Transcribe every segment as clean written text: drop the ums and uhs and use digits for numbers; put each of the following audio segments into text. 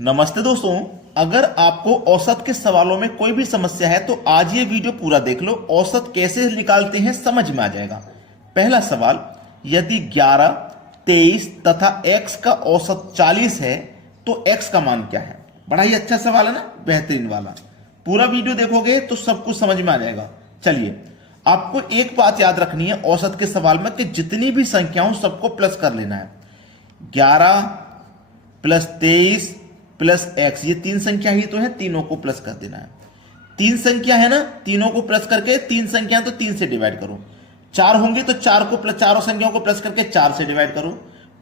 नमस्ते दोस्तों, अगर आपको औसत के सवालों में कोई भी समस्या है तो आज ये वीडियो पूरा देख लो। औसत कैसे निकालते हैं समझ में आ जाएगा। पहला सवाल, यदि 11, 23 तथा x का औसत 40 है तो x का मान क्या है। बड़ा ही अच्छा सवाल है ना, बेहतरीन वाला। पूरा वीडियो देखोगे तो सब कुछ समझ में आ जाएगा। चलिए, आपको एक बात याद रखनी है औसत के सवाल में कि जितनी भी संख्या हो सबको प्लस कर लेना है। 11 प्लस 23 प्लस x, ये तीन संख्या ही तो है, तीनों को प्लस कर देना है। तीन संख्या है ना, तीनों को प्लस करके, तीन संख्या तो 3 से डिवाइड करो। 4 होंगी तो 4 को प्लस, चारों संख्याओं को प्लस करके 4 से डिवाइड करो।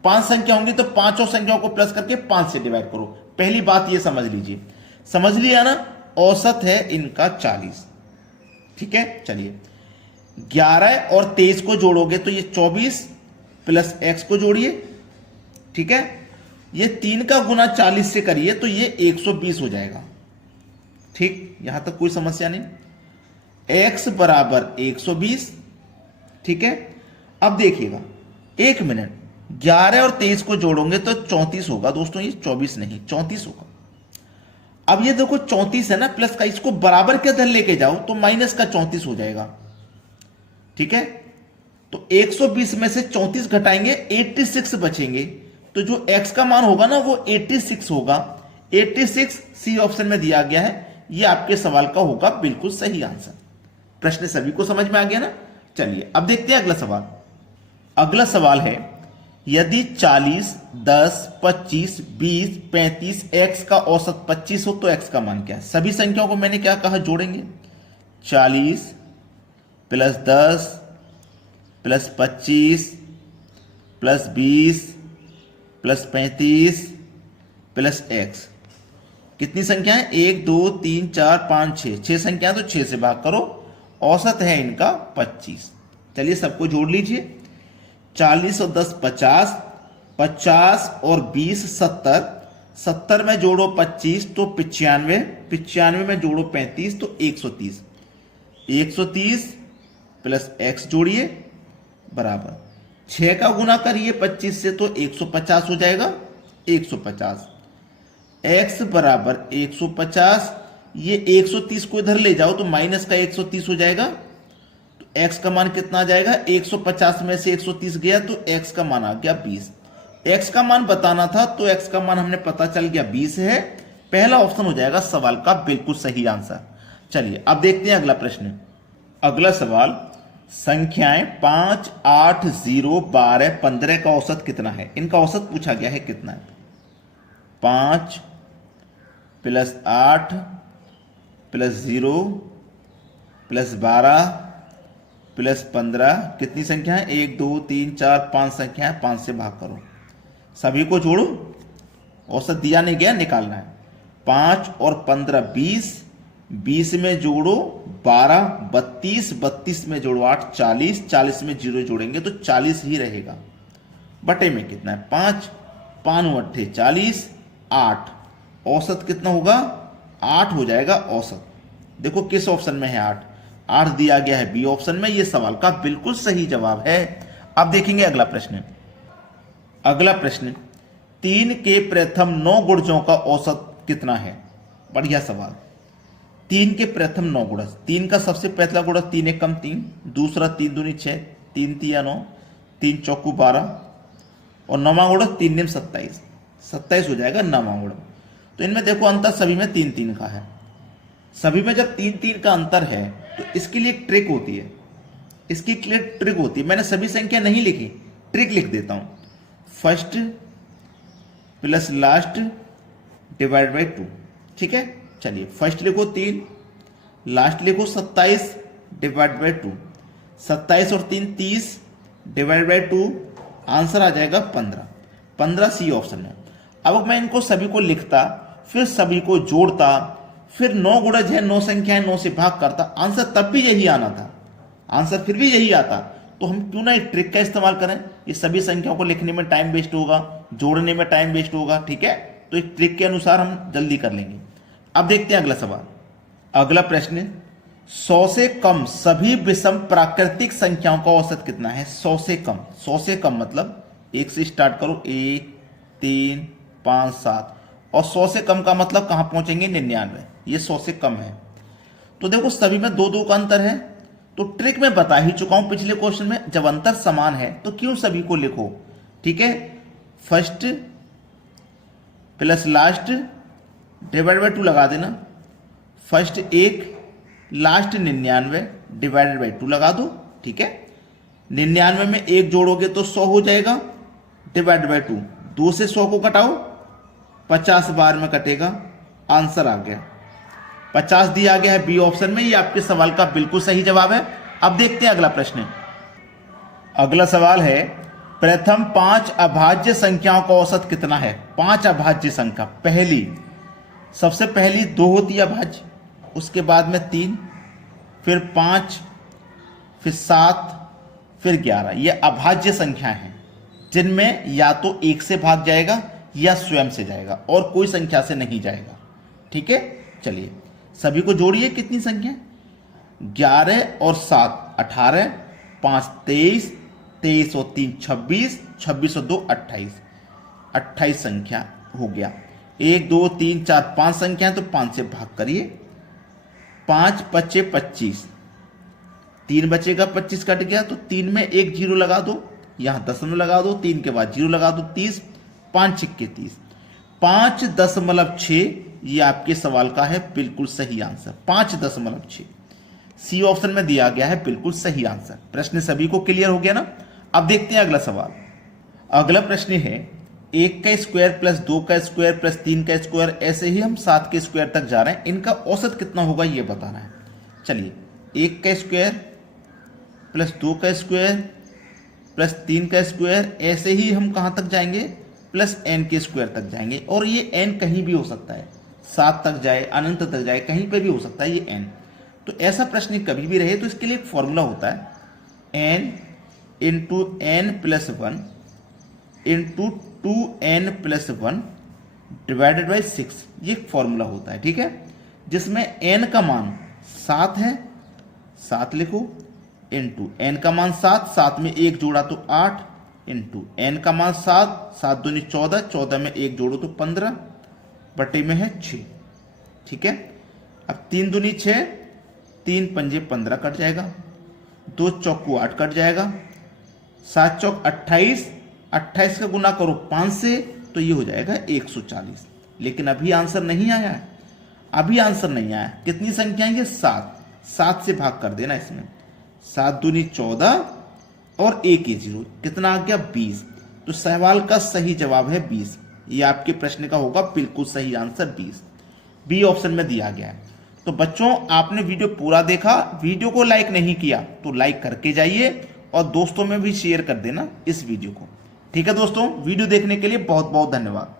5 संख्या होंगी तो पांचों संख्याओं को प्लस करके 5 से डिवाइड करो। पहली बात ये समझ लीजिए, समझ लिया ना। औसत है इनका 40। ठीक है, चलिए 11 और 23 को जोड़ोगे तो ये 24 प्लस x को जोड़िए। ठीक है, ये 3 का गुना 40 से करिए तो ये 120 हो जाएगा। ठीक, यहां तक कोई समस्या नहीं। x बराबर 120। ठीक है, अब देखिएगा, एक मिनट, 11 और 23 को जोड़ोगे तो 34 होगा दोस्तों, ये 24 नहीं 34 होगा। अब ये देखो 34 है ना, प्लस का, इसको बराबर के इधर लेके जाओ तो माइनस का 34 हो जाएगा। ठीक है, तो 120 में से 34 घटाएंगे 86 बचेंगे, तो जो x का मान होगा ना वो 86 होगा। 86 सी ऑप्शन में दिया गया है, ये आपके सवाल का होगा बिल्कुल सही आंसर। प्रश्न सभी को समझ में आ गया ना। चलिए अब देखते हैं अगला सवाल। अगला सवाल है, यदि 40, 10, 25, 20, 35 x का औसत 25 हो तो x का मान क्या है। सभी संख्याओं को मैंने क्या कहा, जोड़ेंगे। 40 plus 10 plus 25 plus 20 plus 35 plus x। कितनी संख्या है, 1 2 3 4 5 6, 6 संख्या तो 6 से भाग करो। औसत है इनका 25। चलिए सबको जोड़ लीजिए। 40 और 10 50, 50 और 20 70, 70 में जोड़ो 25 तो 95, 95 में जोड़ो 35 तो 130। 130 प्लस x जोड़िए बराबर 6 का गुना करिए 25 से तो 150 हो जाएगा। 150 x बराबर 150, ये 130 को इधर ले जाओ तो माइनस का 130 हो जाएगा। तो x का मान कितना आ जाएगा, 150 में से 130 गया तो x का मान आ गया 20। x का मान बताना था तो x का मान हमने पता चल गया 20 है। पहला ऑप्शन हो जाएगा सवाल का बिल्कुल सही आंसर। चलिए अब देखते हैं अगला प्रश्न। अगला सवाल, संख्याएं 5, 8, 0, 12, 15 का औसत कितना है। इनका औसत पूछा गया है, कितना है। 5 प्लस 8 प्लस 0 प्लस 12 प्लस 15, कितनी संख्या है, 1 2 3 4 5 संख्या है, 5 से भाग करो। सभी को जोड़ो, औसत दिया नहीं गया, निकालना है। 5 और 15 20, 20 में जोड़ो 12, 32, 32 में जोड़ो 8, 40, 40 में 0 जोड़ेंगे तो 40 ही रहेगा। बटे में कितना है, 5, 5 अट्ठे 40, 8। औसत कितना होगा, 8 हो जाएगा औसत। देखो किस ऑप्शन में है 8, 8 दिया गया है बी ऑप्शन में। यह सवाल का बिल्कुल सही जवाब है। अब देखेंगे अगला प्रश्न। अगला प्रश्न, 3 के प्रथम 9 गुणजों का औसत कितना है। बढ़िया सवाल। 3 के प्रथम 9 गुणज, 3 का सबसे पहला गुणज 3 एकम 3, दूसरा 3 दूनी 6, 3 तिया 9, 3 चौकू 12 और 9वां गुणज 3 निम 27, 27 हो जाएगा 9वां गुणज। तो इनमें देखो अंतर सभी में 3 3 का है। सभी में जब 3 3 का अंतर है तो इसके लिए एक ट्रिक होती है, इसकी ट्रिक होती है। मैंने सभी संख्या नहीं लिखी, ट्रिक लिख देता हूं। First plus last divide by 2। ठीक है, चलिए फर्स्ट लिखो 3, लास्ट लिखो 27 डिवाइड बाई 2। 27 और 3 30 डिवाइड बाई 2, आंसर आ जाएगा 15। 15 सी ऑप्शन है। अब मैं इनको सभी को लिखता, फिर सभी को जोड़ता, फिर 9 गुणज है, 9 संख्या है, 9 से भाग करता, आंसर तब भी यही आना था, आंसर फिर भी यही आता। तो हम क्यों ना एक ट्रिक का इस्तेमाल करें। ये सभी संख्याओं को लिखने में टाइम वेस्ट होगा, जोड़ने में टाइम वेस्ट होगा। ठीक है, तो एक ट्रिक के अनुसार हम जल्दी कर लेंगे। अब देखते हैं अगला सवाल। अगला प्रश्न, 100 से कम सभी विषम प्राकृतिक संख्याओं का औसत कितना है। 100 से कम, 100 से कम मतलब 1 से स्टार्ट करो, 1 3 5 7, और 100 से कम का मतलब कहां पहुंचेंगे 99, ये 100 से कम है। तो देखो सभी में 2 2 का अंतर है, तो ट्रिक में बता ही चुका हूं पिछले क्वेश्चन में, जब अंतर समान है तो क्यों सभी को लिखो, ठीक है। First plus last divide by 2 लगा देना, फर्स्ट 1 लास्ट 99 डिवाइडेड बाय 2 लगा दो, ठीक है। 99 में 1 जोड़ोगे तो 100 हो जाएगा, डिवाइड बाय 2, 2 से 100 को घटाओ, 50 बार में कटेगा, आंसर आ गया 50 दिया गया है बी ऑप्शन में। ये आपके सवाल का बिल्कुल सही जवाब है। अब देखते हैं अगला प्रश्न। अगला सवाल है, प्रथम 5 अभाज्य संख्याओं का औसत कितना है। 5 अभाज्य संख्या, पहली सबसे पहली 2 होती है अभाज्य, उसके बाद में 3, फिर 5, फिर 7, फिर 11। ये अभाज्य संख्या है जिनमें या तो 1 से भाग जाएगा या स्वयं से जाएगा और कोई संख्या से नहीं जाएगा, ठीक है। चलिए सभी को जोड़िए, कितनी संख्या, 11 और 7 18, 5 23, 23 और 3 26, 26 और 2 28, 28 संख्या हो गया। 1 2 3 4 5 संख्या है तो 5 से भाग करिए, 5 5 25, 3 बचेगा, 25 कट गया तो 3 में 1 जीरो लगा दो, यहां दशमलव लगा दो, 3 के बाद जीरो लगा दो, 30, 5 छिक्के 30, 5.6 ये आपके सवाल का है बिल्कुल सही आंसर, 5.6 सी ऑप्शन में दिया गया है बिल्कुल सही आंसर। प्रश्न सभी को क्लियर हो गया ना। अब देखते हैं अगला सवाल। अगला प्रश्न है, 1 का स्क्वायर प्लस 2 का स्क्वायर प्लस 3 का स्क्वायर, ऐसे ही हम 7 के स्क्वायर तक जा रहे हैं, इनका औसत कितना होगा ये बताना है। चलिए 1 का स्क्वायर प्लस 2 का स्क्वायर प्लस 3 का स्क्वायर, ऐसे ही हम कहां तक जाएंगे, प्लस n के स्क्वायर तक जाएंगे। और ये n कहीं भी हो सकता है, 7 तक जाए, अनंत तक जाए, कहीं पे भी हो सकता है ये n। तो ऐसा प्रश्न कभी भी रहे तो इसके लिए एक फॉर्मूला होता है, n into n plus 1 into 2n plus 1 divided by 6, ये एक फॉर्मूला होता है, ठीक है। जिसमें n का मान 7 है, 7 लिखो, इंटू n का मान 7, 7 में 1 जोड़ा तो 8, इंटू n का मान 7, 7 दूनी 14, 14 में 1 जोड़ो तो 15, बटे में है 6, ठीक है। अब 3 दूनी 6, 3 पंजे 15 कट जाएगा, 2 चौकू 8 कट जाएगा, 7 चौक 28, 28 का गुना करो 5 से तो ये हो जाएगा 140। लेकिन अभी आंसर नहीं आया है, अभी आंसर नहीं आया। कितनी संख्या है ये, 7, 7 से भाग कर देना इसमें, 7 दूनी 14 और 1 0, कितना आ गया 20। तो सवाल का सही जवाब है 20। ये आपके प्रश्न का होगा बिल्कुल सही आंसर 20, बी ऑप्शन में दिया गया है। तो बच्चों आपने वीडियो पूरा देखा, वीडियो को लाइक नहीं किया तो लाइक करके जाइए और दोस्तों में भी शेयर कर देना इस वीडियो को, ठीक है दोस्तों। वीडियो देखने के लिए बहुत बहुत धन्यवाद।